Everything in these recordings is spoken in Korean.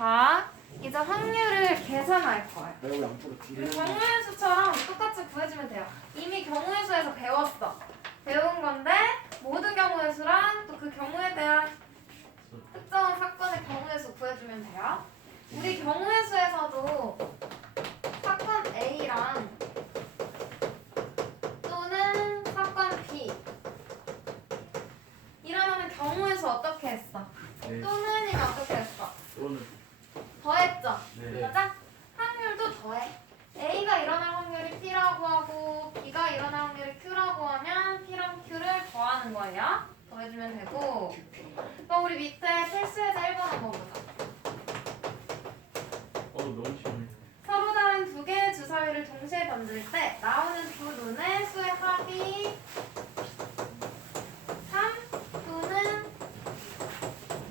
자, 이제 확률을 계산할 거예요. 매우 양쪽으로 그 경우의 수처럼 똑같이 구해주면 돼요. 이미 경우의 수에서 배웠어. 배운 건데 모든 경우의 수랑 또 그 경우에 대한 특정한 사건의 경우의 수 구해주면 돼요. 우리 경우의 수에서도 사건 A랑 또는 사건 B 일어나는 경우의 수 어떻게 했어? 네. 또는이면 어떻게 했어? 또는 더했죠? 네. 맞아? 확률도 더해. A가 일어날 확률이 P라고 하고 B가 일어날 확률이 Q라고 하면 P랑 Q를 더하는 거예요. 더해주면 되고 그럼 우리 밑에 필수에서 1번 한번 보자. 어 너무 심해. 서로 다른 두 개의 주사위를 동시에 던질 때 나오는 두 눈의 수의 합이 3 또는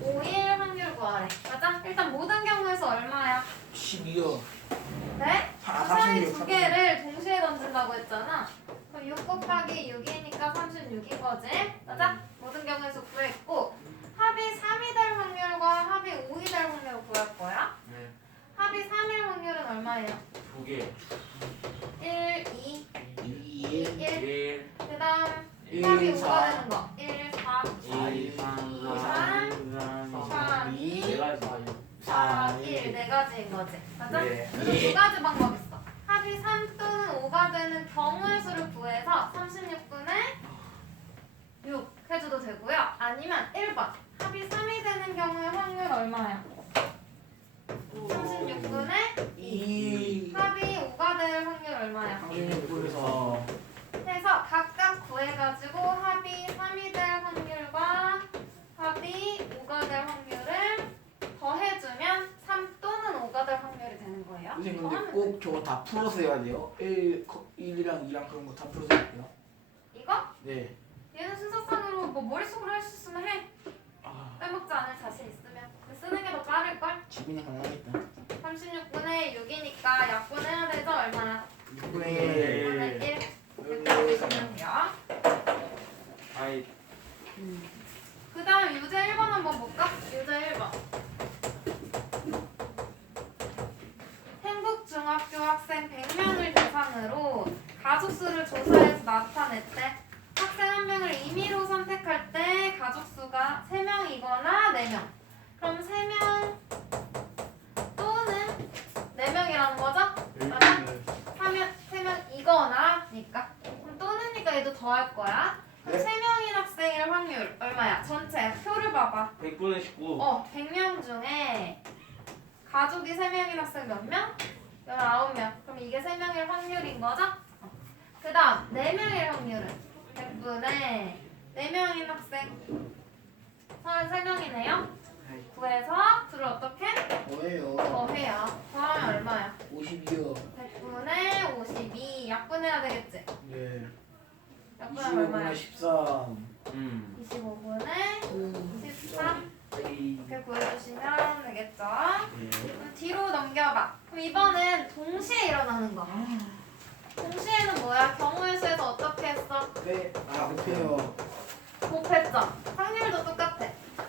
5일 확률 구하래. 맞아? 일단 모든 경우에서 얼마야? 12요 네? 아, 주사위 36, 두 개를 동시에 던진다고 했잖아. 그럼 6 곱하기 6이니까 36인 거지. 맞아? 모든 경우에서 구했고 합이 3이 될 확률과 합이 5이 될 확률을 구할 거야. 네. 합이 3일 확률은 얼마예요? 두 개. 1, 2, 2 1. 1, 그 다음 일, 합이 5가 사. 되는 거. 1, 4, 2, 3, 4, 가지인 거지. 맞아? 네. 그래서 두 가지 방법 있어. 합이 3 또는 5가 되는 경우의 수를 구해서 36분의 6 해줘도 되고요. 아니면 1번. 합이 3이 되는 경우의 확률 얼마야? 36분의 2 합이 5가 될 확률 얼마야? 36에서 해서 각각 구해가지고 합이 3이 될 확률과 합이 5가 될 확률을 더해주면 3 또는 5가 될 확률이 되는 거예요. 꼭 저거 다 풀어서 해야 돼요 1, 1이랑 2랑 그런 거 다 풀어서 해야 돼요 돼. 이거? 네 얘는 순서상으로 뭐 머릿속으로 할 수 있으면 해. 아, 빼먹지 않을 자신 있으면. 근데 쓰는 게 더 빠를걸? 집이나 가야겠다 36분의 6이니까 약분 해야 되죠? 얼마나? 6분의 네. 6분의 1. 이렇게 1 보시면 돼요. 아이 그 다음 유제 1번 한번 볼까? 유제 1번. 중학교 학생 100명을 대상으로 가족수를 조사해서 나타냈대. 학생 한 명을 임의로 선택할 때 가족수가 3명이거나 4명. 그럼 3명 또는 4명이라는 거죠? 맞아? 하면 3명이거나니까. 그럼 또는니까 얘도 더할 거야. 네. 3명인 학생일 확률 얼마야? 전체 표를 봐봐. 100분의 19. 어, 100명 중에 가족이 3명인 학생 몇 명? 19명. 그럼 이게 3명일 확률인 거죠? 어. 그 다음 4명일 확률은 100분의 4명인 학생 33명이네요. 구해서 둘을 어떻게? 뭐예요? 더해요. 더하면 얼마야? 52요 100분의 52. 약분해야 되겠지? 네 약분하면 얼마야? 25분의 13 음. 25분의 13. 네. 이렇게 구해주시면 되겠죠? 네. 그럼 뒤로 넘겨봐. 그럼 이번엔 동시에 일어나는 거. 동시에는 뭐야? 경우의 수에서 어떻게 했어? 네, 아, 못해요. 곱했죠? 확률도 똑같아.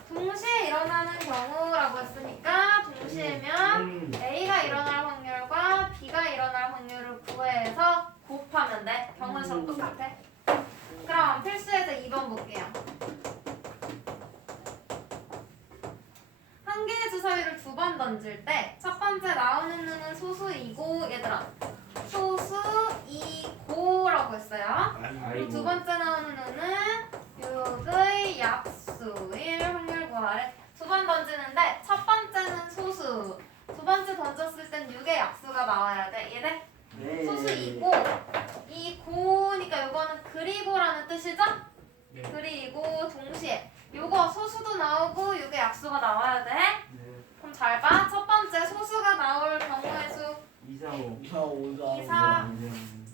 동시에 일어나는 경우라고 했으니까 동시에면 음, A가 일어날 확률과 B가 일어날 확률을 구해서 곱하면 돼. 경우의 수랑 똑같아. 그럼 필수에서 2번 볼게요. 한 개의 주사위를 두 번 던질 때 첫 번째 나오는 눈은 소수이고 얘들아 소수이고라고 했어요. 그리고 두 번째 나오는 눈은 6의 약수일 확률 구하래. 두 번 던지는데 첫 번째는 소수. 두 번째 던졌을 땐 6의 약수가 나와야 돼. 얘네 네. 소수이고 이 고니까 이거는 그리고라는 뜻이죠? 네. 그리고 동시에 요거 소수도 나오고 6의 약수가 나와야 돼. 네. 그럼 잘 봐. 첫 번째 소수가 나올 경우의 수 2, 4, 5. 2, 4, 5가. 이, 사.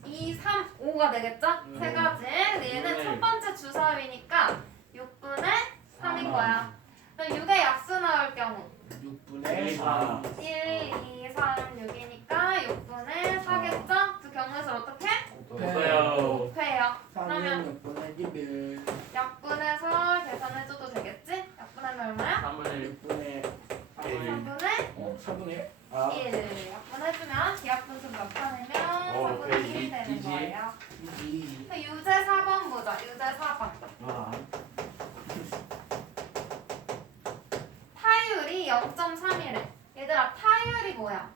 2, 3, 5가 되겠죠? 네. 세 가지. 근데 얘는 네. 첫 번째 주사위니까 6분의 3인 아. 거야. 그럼 6의 약수 나올 경우 6분의 4. 1, 2, 3, 6이니까 6분의 4겠죠? 두 경우에서 어떻게? 없어요. 곱해요. 그러면 3은 6분의 1. 약분해서 계산해줘도 되겠지? 약분하면 얼마야? 3분의 6분의 1. 3분의 4분 4분의 아 1 약분해주면 기하분수 몇 판이면 어, 4분의 그래, 1이 이- 되는 이지. 거예요. 이지 그 유제 4번 보자. 유제 4번. 아. 타율이 0.3이래. 얘들아 타율이 뭐야?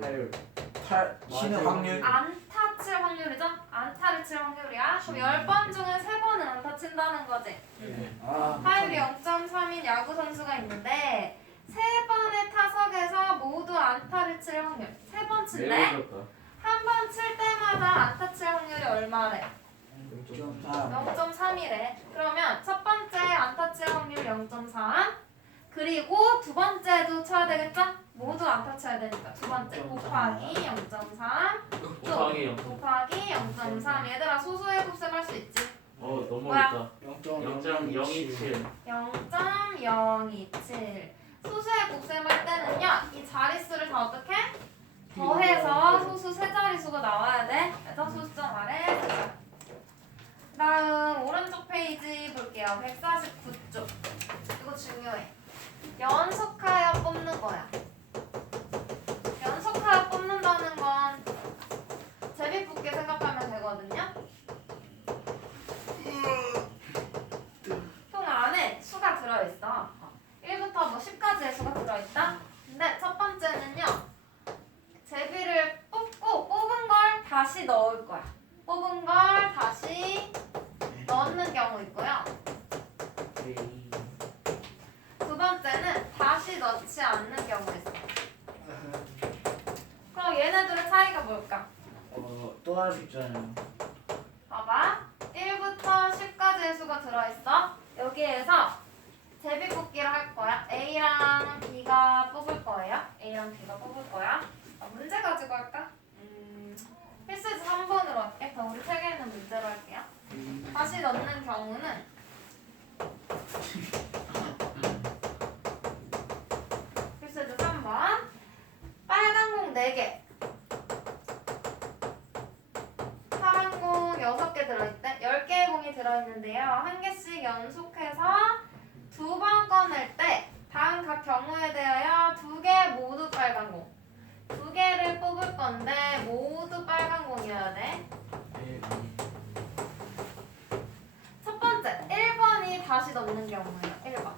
타율. 탈 치는. 확률 안타 칠 확률이죠? 안타를 칠 확률이야. 그럼 10번 중에 3번은 안타 친다는 거지. 아 타율이 0.3인 야구 선수가 있는데 세 번의 타석에서 모두 안타를 칠 확률. 세 번 칠래? 한 번 칠 때마다 안타 칠 확률이 얼마래? 0.3 0.3이래. 그러면 첫 번째 안타 칠 확률 0.3. 그리고 두 번째도 쳐야 되겠죠? 모두 안타 쳐야 되니까 두 번째 곱하기 0.3 곱하기 영. 곱하기 0.3 얘들아 소수의 곱셈 할 수 있지? 어 너무 뭐야? 어렵다. 0.027 0.027. 0.027 소수의 곱셈 할 때는요 이 자릿수를 다 어떻게? 더해서 소수 세 자릿수가 나와야 돼 그래서 소수점 아래 다음 오른쪽 페이지 볼게요 149쪽 이거 중요해 연속하여 뽑는 거야 연속하여 뽑는다는 건 제비뽑기 생각하면 되거든요 통 안에 수가 들어있어. 1부터 뭐 10까지의 수가 들어있다. 근데 첫 번째는요. 제비를 뽑고 뽑은 걸 다시 넣을 거야. 뽑은 걸 다시 넣는 경우 있고요. 두 번째는 다시 넣지 않는 경우 있어. 그럼 얘네들의 차이가 뭘까? 어 또 하나 수 있잖아요 봐봐. 1부터 10까지의 수가 들어있어. 여기에서 제비 뽑기를 할 거야. A랑 B가 뽑을 거예요. A랑 B가 뽑을 거야. 아, 문제 가지고 할까? 음, 필수지 3번으로 할게. 그럼 우리 책에 있는 문제로 할게요. 다시 넣는 경우는 연속해서 두 번 꺼낼 때 다음 각 경우에 대하여 두 개 모두 빨간 공. 두 개를 뽑을 건데 모두 빨간 공이어야 돼. 첫 번째, 1번이 다시 넣는 경우예요. 1번.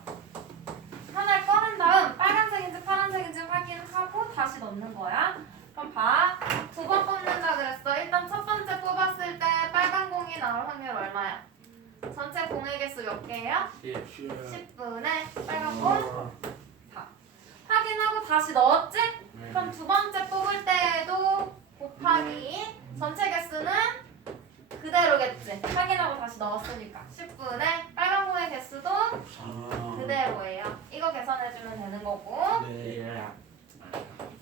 하나를 꺼낸 다음 빨간색인지 파란색인지 확인하고 다시 넣는 거야. 그럼 봐. 두 번 뽑는다 그랬어. 일단 첫 번째 뽑았을 때 빨간 공이 나올 확률 얼마야? 전체 공의 개수 몇 개예요? 10분의 빨간 공 4. 확인하고 다시 넣었지? 그럼 두 번째 뽑을 때도 곱하기 전체 개수는 그대로겠지. 확인하고 다시 넣었으니까 10분의 빨간 공의 개수도 그대로예요. 이거 계산해주면 되는 거고 네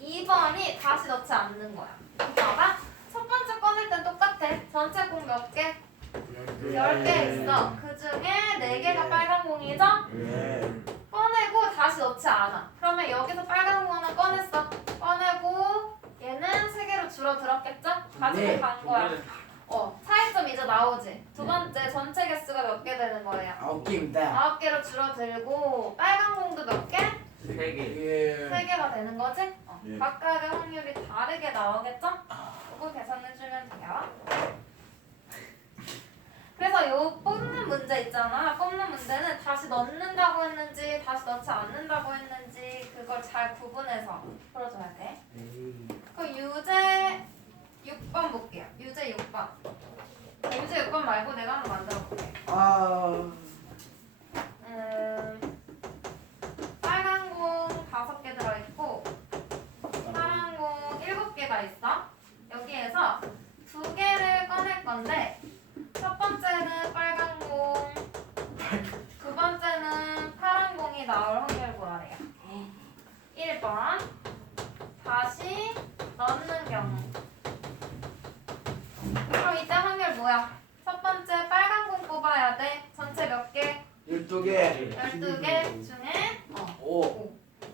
2번이 다시 넣지 않는 거야. 봐봐. 첫 번째 꺼낼 땐 똑같아. 전체 공 몇 개? 10개 있어. 그 중에 4개가 빨간 공이죠? 꺼내고 다시 넣지 않아. 그러면 여기서 빨간 공 하나 꺼냈어. 꺼내고 얘는 3개로 줄어들었겠죠? 가지고 네. 간 거야. 어, 차이점 이제 나오지. 두 번째 전체 개수가 몇 개 되는 거예요? 아홉 개입니다 9개로 줄어들고 빨간 공도 몇 개? 3개. 예 3개가 되는 거지? 어, 네. 각각의 확률이 다르게 나오겠죠? 이거 계산해주면 돼요. 그래서 요 뽑는 문제 있잖아. 뽑는 문제는 다시 넣는다고 했는지 다시 넣지 않는다고 했는지 그걸 잘 구분해서 풀어줘야 돼. 그 유제 6번 볼게요. 유제 6번. 유제 6번 말고 내가 한번 만들어 볼게. 아 음, 빨간 공 5개 들어있고 파란 공 7개가 있어. 여기에서 두 개를 꺼낼 건데 첫 번째는 빨간 공, 두 번째는 파란 공이 나올 확률 구하래요. 1번 다시 넣는 경우. 그럼 이때 확률 뭐야? 첫 번째 빨간 공 뽑아야 돼. 전체 몇 개? 12개 12개 중에 어, 5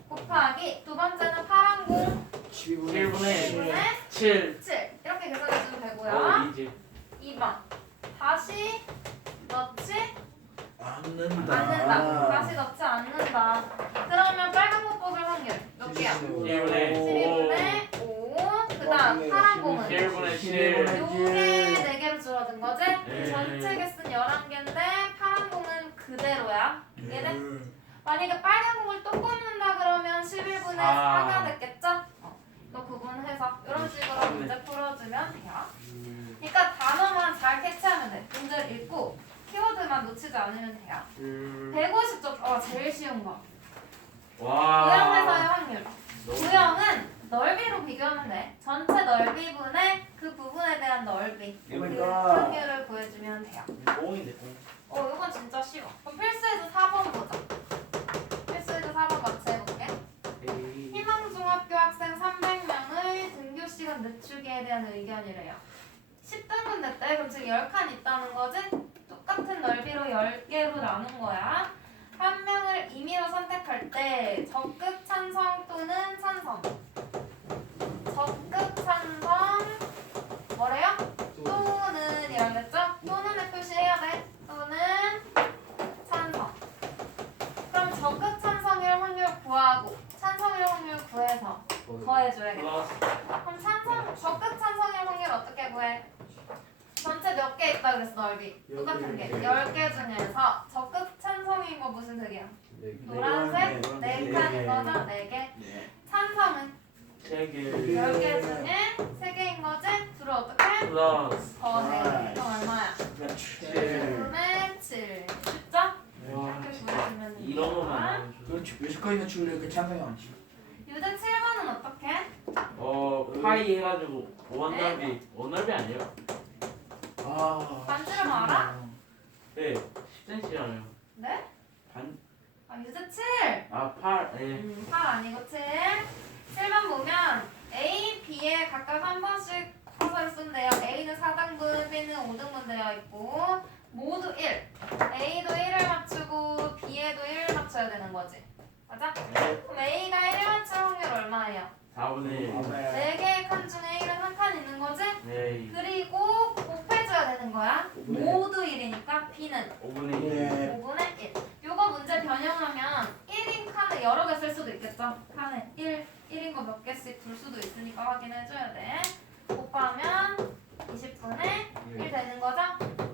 곱하기 두 번째는 파란 공 12분의 1분의 1분의 7. 7 이렇게 계산해주면 되고요. 어, 이제 2번 다시 넣지 않는다 않는다. 다시 넣지 않는다. 그러면 빨간 공 뽑을 확률 몇? 1분의 12분의 5. 그 다음 어, 파란 공은? 1분의 7 요게 4개로 줄어든 거지? 네. 전체 개수는 11개인데 파란 공은 그대로야. 얘네? 네. 만약에 빨간 공을 또 꽂는다 그러면 11분의 아. 4가 됐겠죠? 어. 이거 구분해서 이런 식으로 문제 풀어주면 돼요. 그러니까 단어만 잘 캐치하면 돼. 문제를 읽고 키워드만 놓치지 않으면 돼요. 150쪽, 어 제일 쉬운 거. 구형에서의 와 확률. 구형은 넓이로 비교하면 돼. 전체 넓이분의 그 부분에 대한 넓이. 그. 확률을 구 꽁인데 꽁 어, 이건 진짜 쉬워. 그럼 필수에서 4번 보자. 필수에서 4번 같이 해볼게. 희망중학교 학생 300명의 등교 시간 늦추기에 대한 의견이래요. 10등분 됐대. 그럼 지금 10칸 있다는 거지? 똑같은 넓이로 10개로 나눈 거야. 한 명을 임의로 선택할 때 적극 찬성 또는 찬성. 적극 찬성 뭐래요? 또는 이라겠죠? 또는을 표시해야 돼. 또는 찬성. 그럼 적극 찬성일 확률 구하고 찬성일 확률 구해서 더해줘야겠다. 플러스 그럼 찬성 적극 찬성일 확률 어떻게 구해? 전체 몇 개 있다 그랬어 넓이 똑같은 게 10개 중에서 적극 찬성인 거 무슨 색이야? 노란색 네, 4칸인 거죠? 4개 찬성은 3개 10개 중에 3개인 거지? 둘을 어떻게? 플러스 더해 네. 그럼 얼마야? 7분의 7 쉽죠? 와 이렇게 구해주면 됩니다 이런 거만 나오면 몇 시까지나 출래 이렇게 찬성이 많지 유제 7번은 어떻게? 어 파이 해가지고 원넓이 원넓이 아니에요? 아 반지름 알아? 네 10cm잖아요 네? 반? 아 유제 7! 아팔 네. 음, 8 아니고 7. 7번 보면 A, B에 각각 한 번씩 화살을 쏜대요. A는 4등분, B는 5등분 되어 있고 모두 1. A도 1을 맞추고 B에도 1을 맞춰야 되는 거지. 맞아? 그럼 A가 1을 맞출 확률 얼마예요? 4분의 1 네. 4개의 칸 중에 1은 한 칸 있는 거지? 네 그리고 곱해줘야 되는 거야. 네. 모두 1이니까 B는 5분의 1 네. 5분의 1. 요거 문제 변형하면 1인 칸을 여러 개 쓸 수도 있겠죠? 칸에 1, 1인 거 몇 개씩 둘 수도 있으니까 확인해줘야 돼. 곱하면 20분의 1 되는 거죠?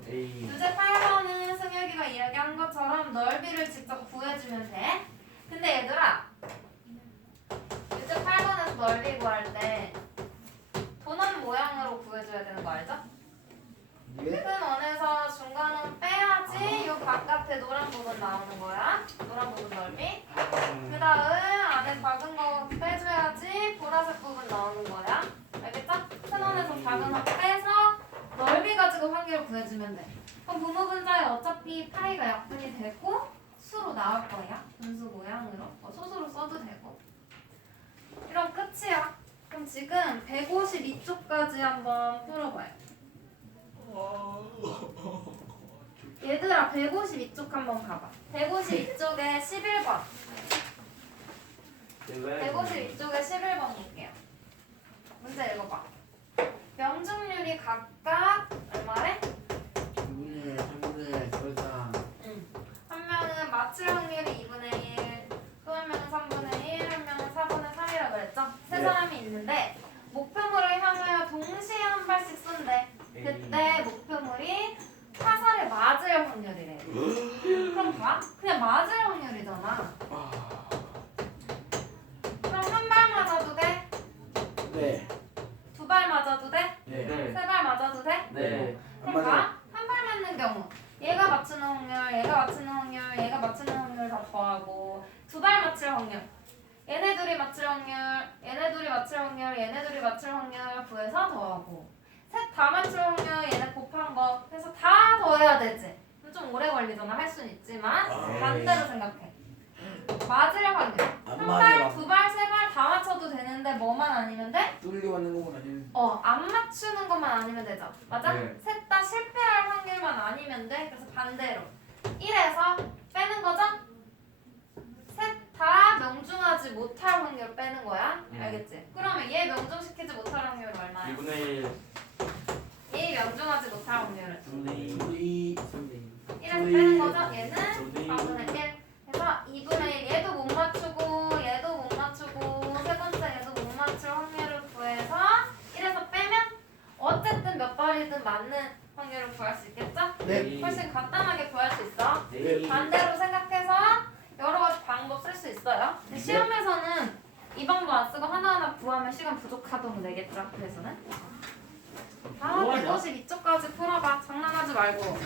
A 주제 8번은 승혁이가 이야기한 것처럼 넓이를 직접 구해주면 돼. 근데 얘들아, 주제 8번에서 넓이 구할 때 도넛 모양으로 구해줘야 되는 거 알죠? 예? 큰 원에서 중간은 빼야지 요 바깥에 노란 부분 나오는 거야. 노란 부분 넓이. 그 다음 안에 작은 거 빼줘야지 보라색 부분 나오는 거야. 알겠죠? 큰 원에서 작은 거 빼서 넓이 가지고 확률을 구해주면 돼. 그럼 부모분자에 어차피 파이가 약분이 되고 수로 나올 거야. 분수 모양으로. 뭐 소수로 써도 되고. 이런 끝이야. 그럼 지금 152쪽까지 한번 풀어봐요. 얘들아 152쪽 한번 가봐. 152쪽에 11번. 152쪽에 11번 볼게요. 문제 읽어봐. 명중률이 각각 얼마래? 2분의 3분의 설상 한 명은 맞출 확률이 2분의 1, 또한 명은 3분의 1, 한 명은 4분의 3이라고 그랬죠? 세 네. 사람이 있는데 목표물을 향하여 동시에 한 발씩 쏜대. 그때 목표물이 화살에 맞을 확률이래. 그럼 봐? 그냥 맞을 확률이잖아. 그럼 한 발 맞아도 돼? 네 두 발 맞아도 돼? 네. 네. 세 발 맞아도 돼? 네. 그럼 봐. 한 발 맞는 경우 얘가 맞추는 확률, 얘가 맞추는 확률, 얘가 맞추는 확률 다 더하고 두 발 맞출 확률 얘네 둘이 맞출 확률, 얘네 둘이 맞출 확률, 얘네 둘이 맞출 확률 구해서 더하고 셋 다 맞출 확률 얘네 곱한 거 해서 다 더해야 되지 좀 오래 걸리잖아 할 수는 있지만 아, 반대로 생각해 맞을 확률 안한 발, 두 발, 세 발 다 맞춰도 되는데 뭐만 아니면 돼? 뚫려 맞는 아니면 어, 안 맞추는 것만 아니면 되죠. 맞아? 네. 셋 다 실패할 확률만 아니면 돼. 그래서 반대로 1에서 빼는 거죠? 다 명중하지 못할 확률 빼는 거야. 음. 알겠지? 그러면 얘 명중시키지 못할 확률은 얼마야? 1분의 1, 얘 명중하지 못할 확률은 2분의 2, 1에서 빼는 거죠. 얘는 4분의 1. 그래서 2분의 1 얘도 못 맞추고 얘도 못 맞추고 세 번째 얘도 못 맞출 확률을 구해서 1에서 빼면 어쨌든 몇 발이든 맞는 확률을 구할 수 있겠죠? 네. 네. 훨씬 간단하게 구할 수 있어. 1, 반대로 생각 수 있어요. 근데 시험에서는 이 방법 안 쓰고 하나하나 구하면 시간 부족하다고 내겠죠. 학교에서는. 아, 뭐하냐? 152쪽까지 풀어봐. 장난하지 말고.